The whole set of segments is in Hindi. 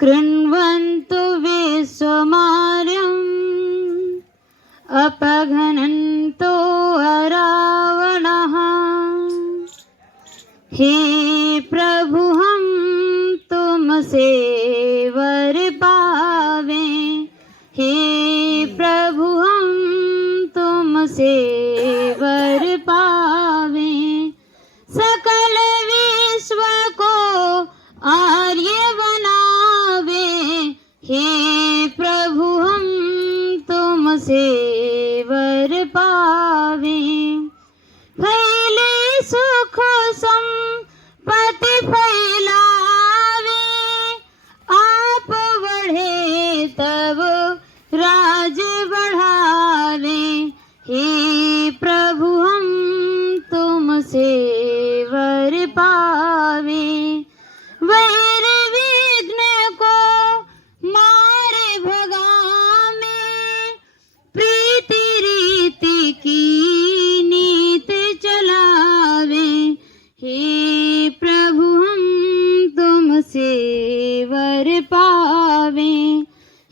कृण्वन्तु विश्वमार्यम् अपघ्नन्तो अरावणः। हे प्रभु हम तुमसे वर पावे, हे प्रभु हम तुमसे वर पावे। सकल विश्व को आर्य बनावे, हे प्रभु हम तुमसे वर पावे। फैले सुख संपत्ति फैलावे, आप बढ़े तब राज बढ़ावे, हे प्रभु हम तुमसे वर पावे। वैर विघ्न को मारे भगावे, प्रीति रीति की नीत चलावे, हे प्रभु हम तुमसे वर पावे,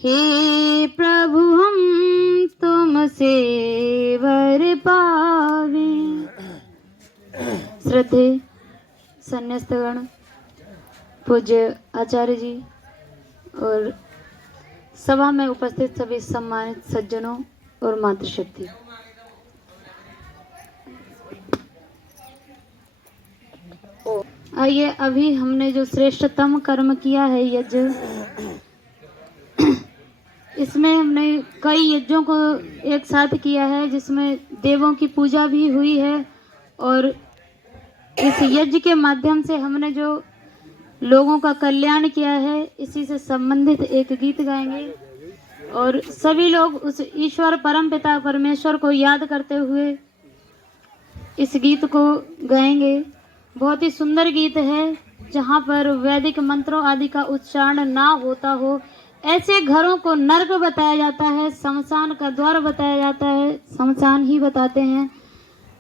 हे प्रभु हम तुमसे वर पावे। श्रद्धे संन्यास्तगण, पूज्य आचार्य जी और सभा में उपस्थित सभी सम्मानित सज्जनों और मातृशक्ति, आइए अभी हमने जो श्रेष्ठतम कर्म किया है यज्ञ, इसमें हमने कई यज्ञों को एक साथ किया है, जिसमें देवों की पूजा भी हुई है। और इस यज्ञ के माध्यम से हमने जो लोगों का कल्याण किया है, इसी से संबंधित एक गीत गाएंगे और सभी लोग उस ईश्वर परम पिता परमेश्वर को याद करते हुए इस गीत को गाएंगे। बहुत ही सुंदर गीत है, जहाँ पर वैदिक मंत्रों आदि का उच्चारण ना होता हो, ऐसे घरों को नर्क बताया जाता है, शमशान का द्वार बताया जाता है, शमशान ही बताते हैं।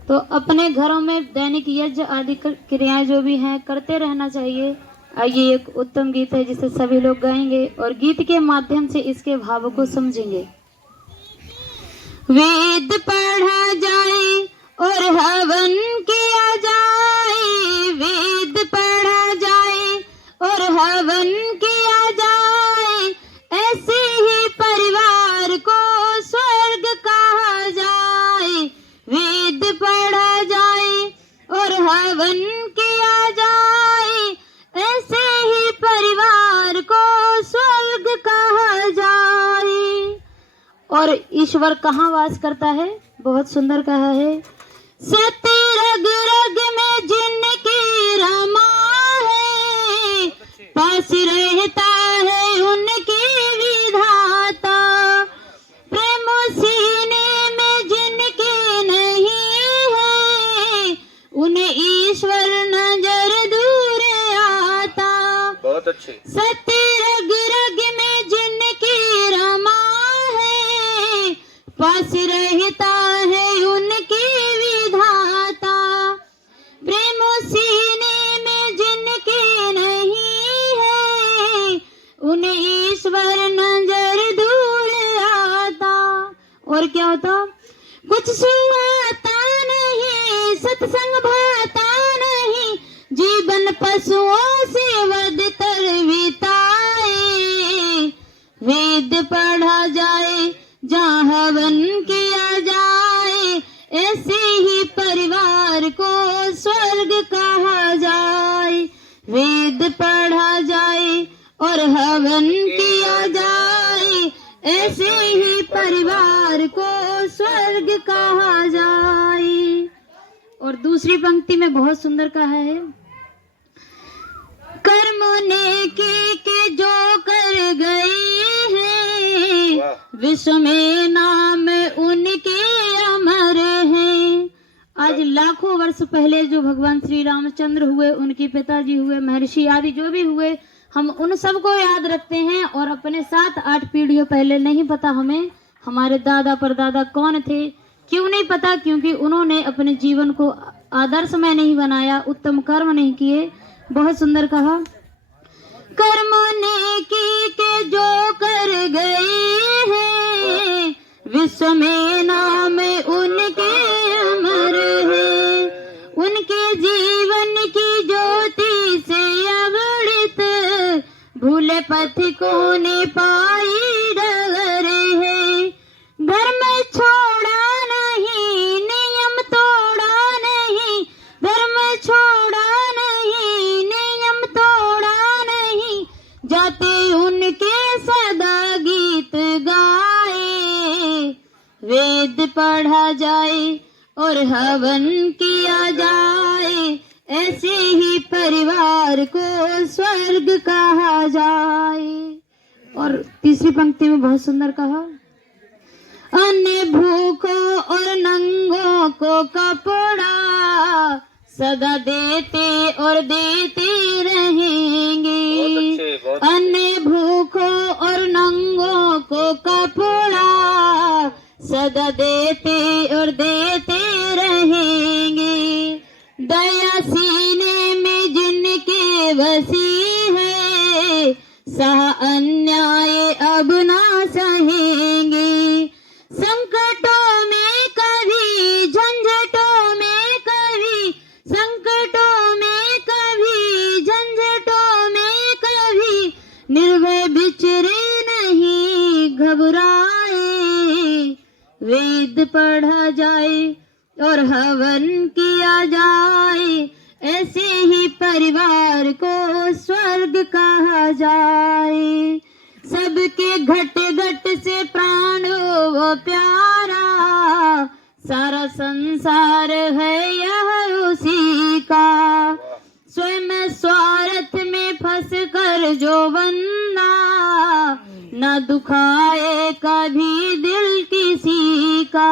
तो अपने घरों में दैनिक यज्ञ आदि क्रियाएं जो भी हैं करते रहना चाहिए। आइए एक उत्तम गीत है जिसे सभी लोग गाएंगे और गीत के माध्यम से इसके भाव को समझेंगे। वेद पढ़ा जाए और हवन किया जाए, वेद पढ़ा जाए और हवन किया जाए, ऐसे ही परिवार को स्वर्ग कहा जाए। वेद पढ़ा जाए और हवन किया जाए, ऐसे ही परिवार को स्वर्ग कहा जाए। और ईश्वर कहाँ वास करता है? बहुत सुंदर कहा है, सत्य रग रग में जिनकी रमा है, पास रहता है उनकी विधाता। प्रेम सीने में जिनके नहीं है, उन्हें ईश्वर नजर दूर आता। बहुत अच्छे। सत्य रग रग में जिनकी रमा है, पास रहता है उनकी विधाता। प्रेम सीने में जिनके नहीं है, उन्हें ईश्वर नजर दूर आता। और क्या होता? कुछ सुहाता नहीं, सत्संग भाता नहीं, जीवन पशुओं से बदतर बिताए। वेद पढ़ा जाए जहाँ हवन किया जाए, ऐसे ही परिवार को स्वर्ग कहा जाए। वेद पढ़ा जाए और हवन किया जाए, ऐसे ही परिवार को स्वर्ग कहा जाए। और दूसरी पंक्ति में बहुत सुंदर कहा है, कर्म नेकी के जो कर गए हैं, विश्व में नाम उनके अमर हैं। आज लाखों वर्ष पहले जो भगवान श्री रामचंद्र हुए, उनके पिताजी हुए, महर्षि आदि जो भी हुए, हम उन सबको याद रखते हैं। और अपने 7-8 पीढ़ियों पहले नहीं पता हमें हमारे दादा परदादा कौन थे। क्यों नहीं पता? क्योंकि उन्होंने अपने जीवन को आदर्शमय नहीं बनाया, उत्तम कर्म नहीं किए। बहुत सुंदर कहा, कर्म नेकी के जो कर गए हैं, विश्व में नाम उनके अमर है। उनके जीवन की ज्योति से अवृत, भूले पथ को ने पाई डगर है। धर्म छोड़ा नहीं, नियम तोड़ा नहीं, धर्म छोड़ा नहीं, नियम तोड़ा नहीं, जाते उनके सदा गीत गाए। वेद पढ़ा जाए और हवन किया जाए, ऐसे ही परिवार को स्वर्ग कहा जाए। और तीसरी पंक्ति में बहुत सुंदर कहा, अन्य भूखों और नंगों को कपड़ा सदा देते और देते रहेंगे। अन्य भूखों और नंगों को कपड़ा सदा देते और देते रहेंगे। दया सीने में जिनके बसी है, सह अन्याय अब ना सहेंगे। संकटों में कभी, झंझटों में कभी, संकटों में कभी, झंझटों में कभी, निर्भय बिचरे नहीं घबराए। वेद पढ़ा जाए और हवन किया जाए, ऐसे ही परिवार को स्वर्ग कहा जाए। सबके घट घट से प्राण वो प्यारा, सारा संसार है यह उसी का। स्वयं स्वार्थ में फंस कर जो बंदा, न दुखाए कभी दिल किसी का।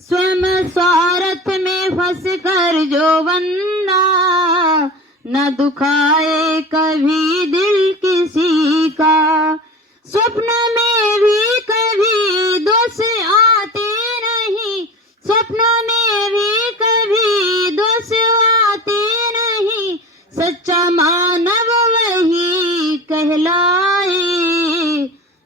स्वयं स्वार्थ में फंस कर जो बंदा, न दुखाए कभी दिल किसी का। स्वप्न में भी कभी दोष आते नहीं, स्वप्न में भी कभी दोष आते नहीं, सच्चा मानव वही कहलाए।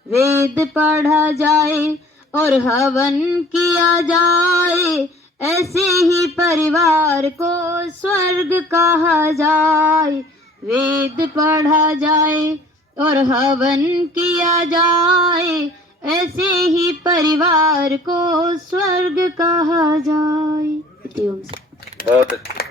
वेद पढ़ा जाए और हवन किया जाए, ऐसे ही परिवार को स्वर्ग कहा जाए। वेद पढ़ा जाए और हवन किया जाए, ऐसे ही परिवार को स्वर्ग कहा जाए। बहुत अच्छा।